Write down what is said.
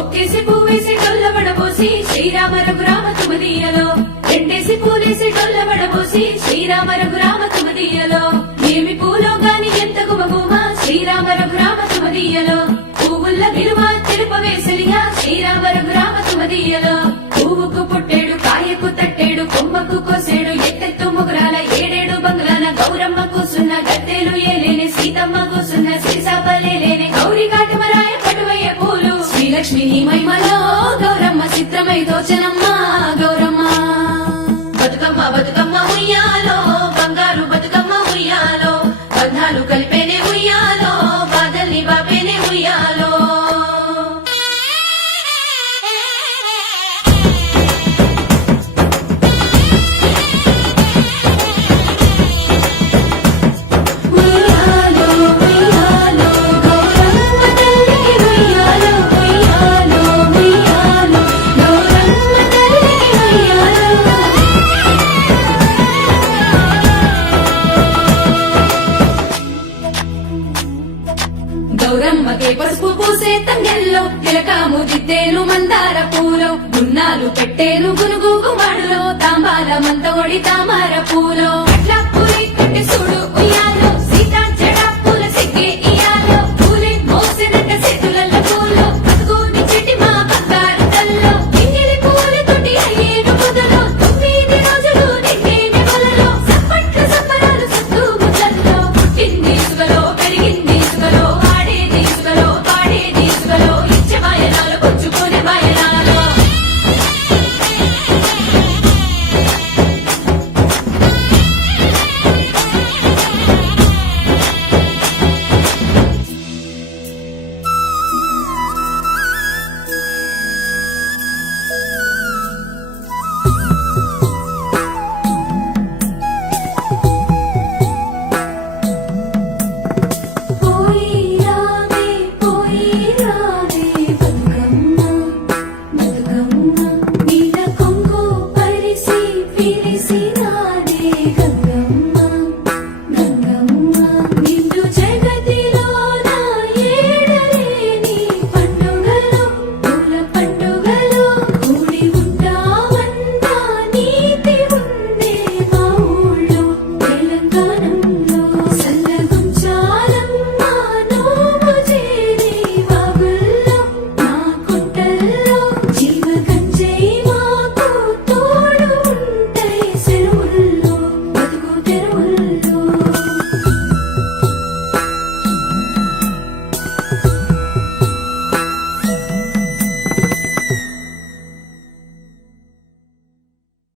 ఒక్కేసి పువ్వేసి డొల్లబడబోసి శ్రీరామ రఘురామ తుమదీయలో రెండేసి పూలేసి డొల్లబడబోసి శ్రీరామ రఘురామ తుమదీయలో ఏమి పూలో గాని ఎంత గుమగుమ శ్రీరామ రఘురామ తుమదీయలో పువ్వుల్ల విలువ తెలుపవేసలియా శ్రీరామ రఘురామ తుమదీయలో పువ్వుకు పుట్టేడు కాయకు తట్టేడు కొమ్మకు కోసేడు ఎత్తెత్తు ముగురాల ఏడేడు బంగ్లాల గౌరమ్మ కూసున్న గద్దెలు ఏలేని సీతమ్మ కూసున్న సిరిసాపలేని గౌరీ కాటమరాయ కటువయ్య పూలు శ్రీలక్ష్మి నీ మహిమలో గౌరమ్మ చిత్రమై దోచనమ్మ గౌరమ్మ బతుకమ్మ బతుకమ్మ ఉయ్యాలో బంగారు బతుకమ్మ ఉయ్యాలో బంధాలు కలిపేనే ఉయ్యాలో బాధల్ని బాపేనే ఉయ్యాలో గౌరమ్మకే పసుపు పూసే తంగెల్లో తిలకాము దిద్దేను మందార పూలో గున్నాలు పెట్టేను గునుగు గుమాడులో తాంబాల మంత ఒడి తామర పూలో